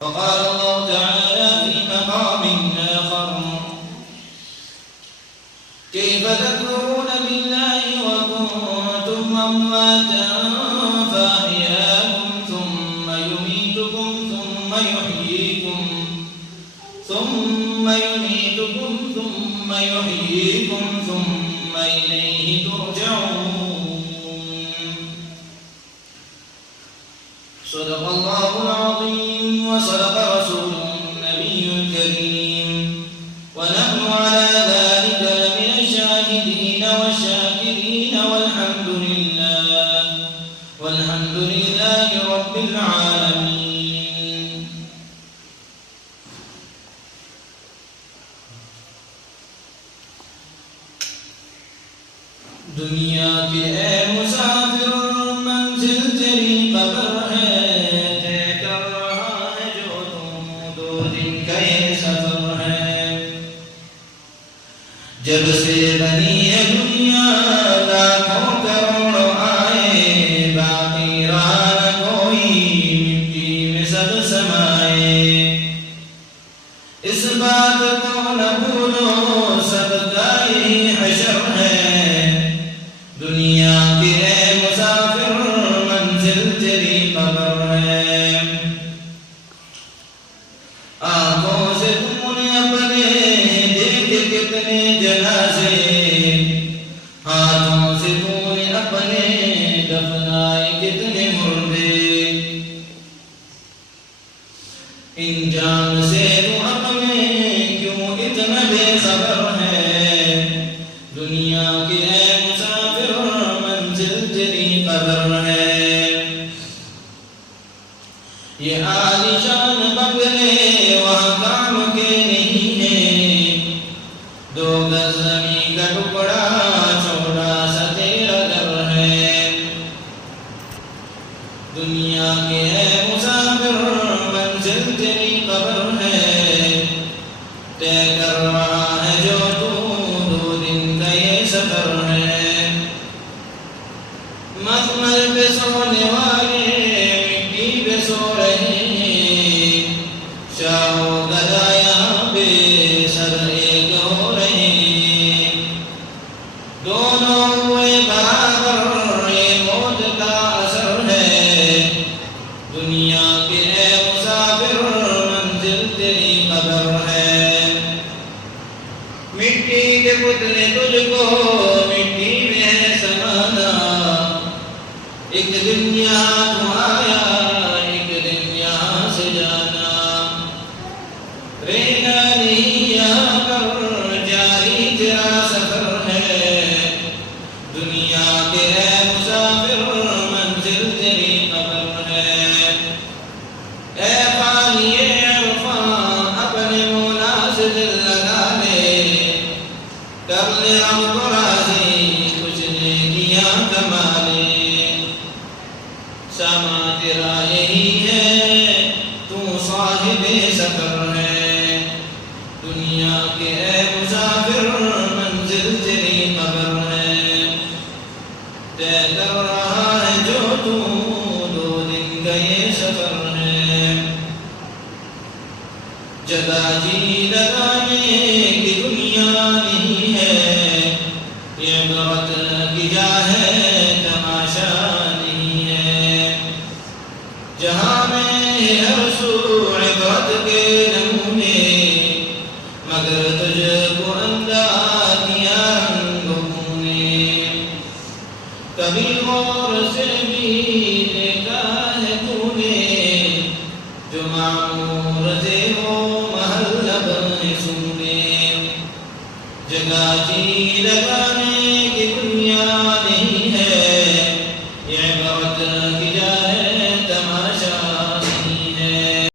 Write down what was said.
وقال الله تعالى في مقام آخر كيف تكفرون بالله وكنتم أمواتا فأحياكم ثم يميتكم ثم يحييكم ثم إليه ترجعون. صدق الله العظيم وصدق رسوله النبي الكريم ونحن على ذلك لمن الشاهدين والشاكرين والحمد لله رب العالمين. دنیا کے اے مسافر منزل تیری قبر ہے، طے کر رہا ہے جو تو 2 دن کا یہ سفر ہے. جب سے بنی ہے دنیا لاکھوں کروڑوں آئے، باقی رہا نہ کوئی مٹی میں سب سمائے. اس بات کو نہ بھولو سب کا یہی حشر ہے. دنیا کے اے مسافر منزل تیری قبر ہے. آنکھوں سے تم نے اپنے دیکھے کتنے جنازے، ہاتھوں سے تم نے اپنے دفنائے کتنے مردے. انجام سے تو اپنے کیوں اتنا بے خبر ہے. دنیا کے اے مسافر منزل تیری قبر ہے. یہ عالیشان بنگلے وہاں کام کے نہیں ہیں، 2 گز زمین کا ٹکڑا چھوٹا سا تیرا گھر ہے. دنیا کے اے مسافر منزل تیری قبر ہے. طے کر رہا ہے جو تو 2 دن کا یہ سفر ہے. مخمل پہ سونے والے مٹی پہ سو رہے ہیں، شاہ و گدا یہاں پہ سر ایک ہو رہے ہیں. دونوں ہوئے برابر یہ موت کا اثر ہے. دنیا کے اے مسافر منزل تیری قبر ہے. مٹی کے پتلے تجھ کو مٹی میں ہے سمانا. ایک دن یہاں تو آیا ایک دن یہاں سے جانا. رہنا نہیں یہاں پر جاری تیرا سفر ہے. دنیا کے اے مسافر منزل تیری قبر ہے. اے پانی عرفان اپنے مولا سے دل لگا لے، کر لے ہم کو راضی کچھ نیکیاں کما لے. سما تیرا یہی ہے تو صاحب سفر ہے. دنیا کے اے مسافر منزل تیری قبر ہے. طے کر رہا ہے جو تو 2 دن کا یہ سفر ہے. جگہ جی لگانے کی دنیا نہیں ہے، یہ عبرت کی جا ہے تماشا نہیں ہے. جہاں میں ہر سو عبرت کے نمونے، مگر تجھ کو انداز کیا رنگوں نے. کبھی غور سے بھی دیکھا ہے تو نے، جو معمور تھے وہ محل بن سنے. جگہ جی لگانے